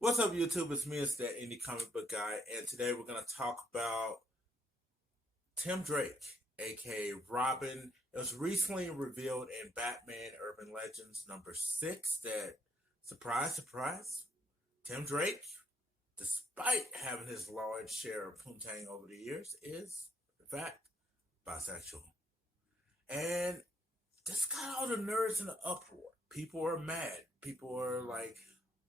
What's up, YouTube? It's me, it's that indie comic book guy, and today we're going to talk about Tim Drake, aka Robin. It was recently revealed in Batman Urban Legends number 6 that, surprise, surprise, Tim Drake, despite having his large share of poontang over the years, is, in fact, bisexual. And this got all the nerds in an uproar. People are mad. People are like,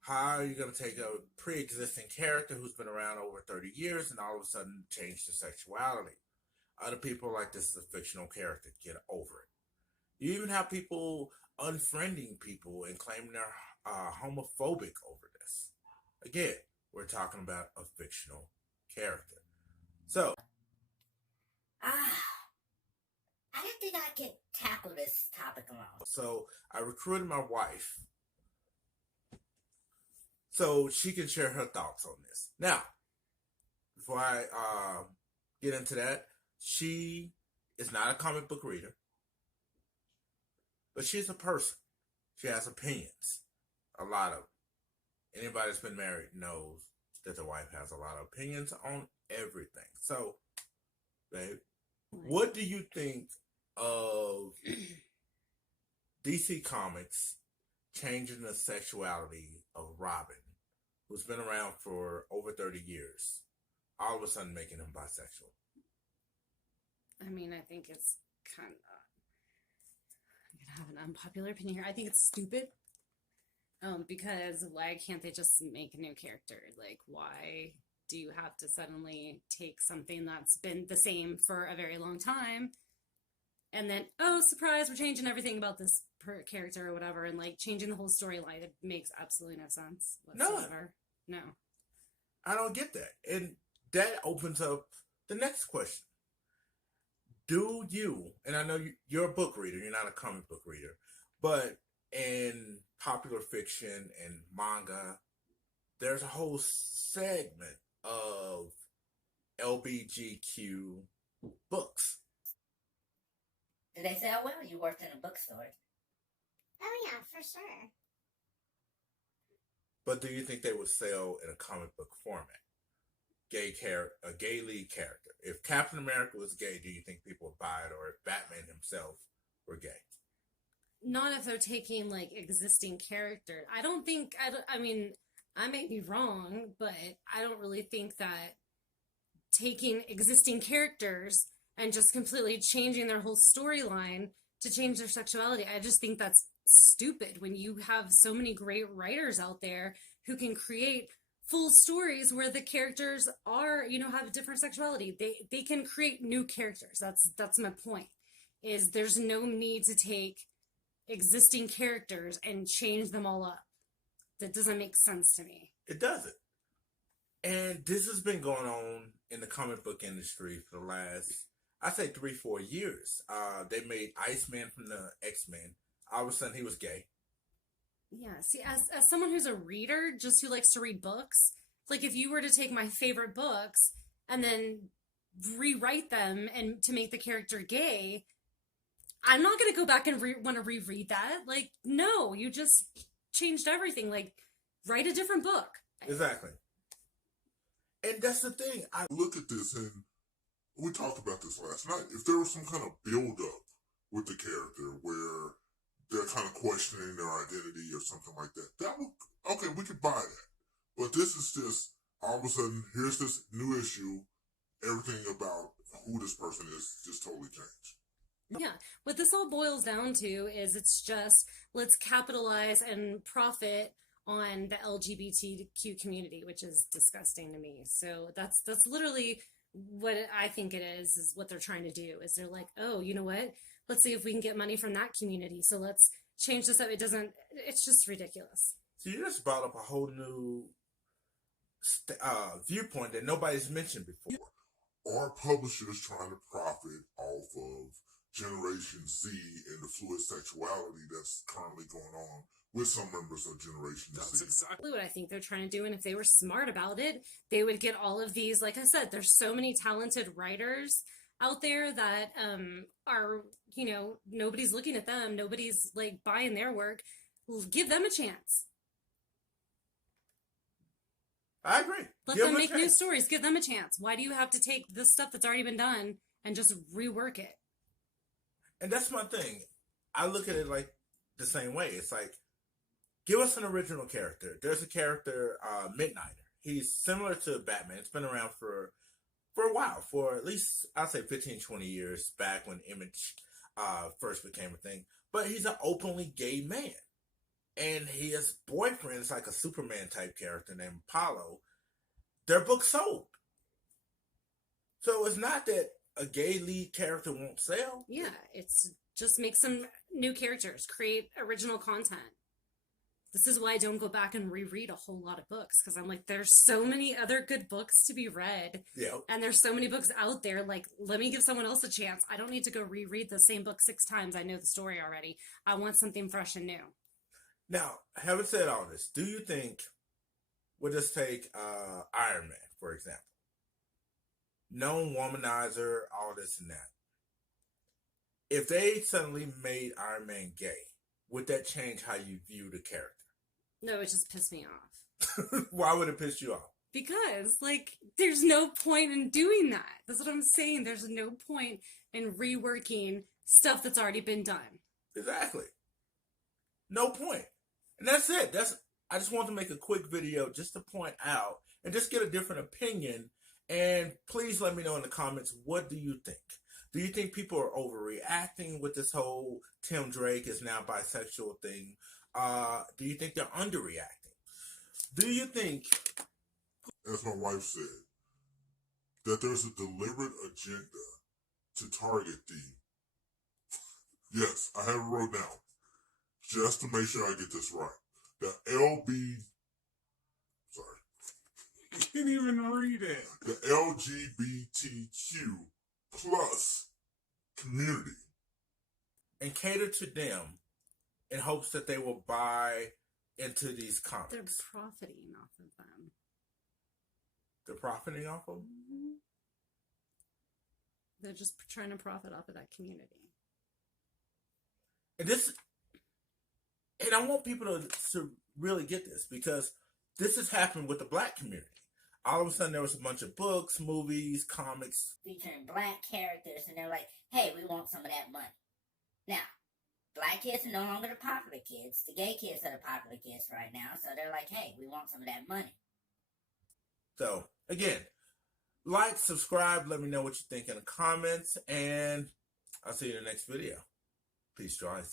how are you going to take a pre-existing character who's been around over 30 years and all of a sudden change their sexuality? Other people are like, this is a fictional character. Get over it. You even have people unfriending people and claiming they're homophobic over this. Again, we're talking about a fictional character. So, I don't think I can tackle this topic alone. So I recruited my wife so she can share her thoughts on this. Now, before I get into that, she is not a comic book reader, but she's a person. She has opinions, a lot of them. Anybody that's been married knows that the wife has a lot of opinions on everything. So, babe, what do you think of DC Comics changing the sexuality of Robin, who's been around for over 30 years, all of a sudden making him bisexual? I mean, I think it's kind of, I'm going to have an unpopular opinion here. I think it's stupid. Because why can't they just make a new character? Like, why do you have to suddenly take something that's been the same for a very long time and then, oh, surprise, we're changing everything about this character or whatever, and like changing the whole storyline? It makes absolutely no sense whatsoever. No. I don't get that. And that opens up the next question. Do you, and I know you're a book reader, you're not a comic book reader, but in popular fiction and manga, there's a whole segment of LBGQ books. Do they sell well? You worked in a bookstore. Oh yeah, for sure. But do you think they would sell in a comic book format? A gay lead character. If Captain America was gay, do you think people would buy it? Or if Batman himself were gay? Not if they're taking like existing characters. I mean, I may be wrong, but I don't really think that taking existing characters and just completely changing their whole storyline to change their sexuality, I just think that's stupid when you have so many great writers out there who can create full stories where the characters are, have a different sexuality. They can create new characters. That's my point. Is there's no need to take existing characters and change them all up. That doesn't make sense to me. It doesn't. And this has been going on in the comic book industry for the last, I say 3-4 years. They made Iceman from the X-Men. All of a sudden he was gay. Yeah, see, as someone who's a reader, just who likes to read books, like if you were to take my favorite books and then rewrite them and to make the character gay, I'm not going to go back and want to reread that. Like, no, you just changed everything. Like, write a different book. Exactly. And that's the thing. I look at this, and we talked about this last night. If there was some kind of build-up with the character where they're kind of questioning their identity or something like that, that would, okay, we could buy that. But this is just, all of a sudden, here's this new issue, everything about who this person is just totally changed. Yeah, what this all boils down to is it's just, let's capitalize and profit on the LGBTQ community, which is disgusting to me. So that's literally what I think it is what they're trying to do. Is they're like, oh, you know what? Let's see if we can get money from that community. So let's change this up. It's just ridiculous. So you just brought up a whole new viewpoint that nobody's mentioned before. Are publishers trying to profit off of Generation Z and the fluid sexuality that's currently going on with some members of Generation Z? That's exactly what I think they're trying to do. And if they were smart about it, they would get all of these. Like I said, there's so many talented writers out there that are, nobody's looking at them. Nobody's like buying their work. Give them a chance. I agree. Let Give them a make new chance. stories. Give them a chance. Why do you have to take this stuff that's already been done and just rework it? And that's my thing. I look at it like the same way. It's like, give us an original character. There's a character, Midnighter. He's similar to Batman. It's been around for a while, for at least, I'd say 15, 20 years back when Image first became a thing. But he's an openly gay man. And his boyfriend is like a Superman type character named Apollo. Their book sold. So it's not that a gay lead character won't sell. Yeah, it's just make some new characters, create original content. This is why I don't go back and reread a whole lot of books, because I'm like, there's so many other good books to be read. Yeah. And there's so many books out there. Like, let me give someone else a chance. I don't need to go reread the same book 6 times. I know the story already. I want something fresh and new. Now, having said all this, do you think, we'll just take Iron Man, for example. Known womanizer, all this and that. If they suddenly made Iron Man gay, would that change how you view the character? No, it just pissed me off. Why would it piss you off? Because, like, there's no point in doing that. That's what I'm saying. There's no point in reworking stuff that's already been done. Exactly. No point. And that's it. I just want to make a quick video just to point out and just get a different opinion. And please let me know in the comments, what do you think? Do you think people are overreacting with this whole Tim Drake is now bisexual thing? Do you think they're underreacting? Do you think, as my wife said, that there's a deliberate agenda to target the, yes, I have it wrote down, just to make sure I get this right, the I can't even read it. The LGBTQ plus community. and cater to them in hopes that they will buy into these comics? They're profiting off of them. They're profiting off of them? Mhm. They're just trying to profit off of that community. And I want people to really get this, because this has happened with the black community. All of a sudden, there was a bunch of books, movies, comics. Featuring black characters, and they're like, hey, we want some of that money. Now, black kids are no longer the popular kids. The gay kids are the popular kids right now, so they're like, hey, we want some of that money. So, again, like, subscribe, let me know what you think in the comments, and I'll see you in the next video. Peace, guys.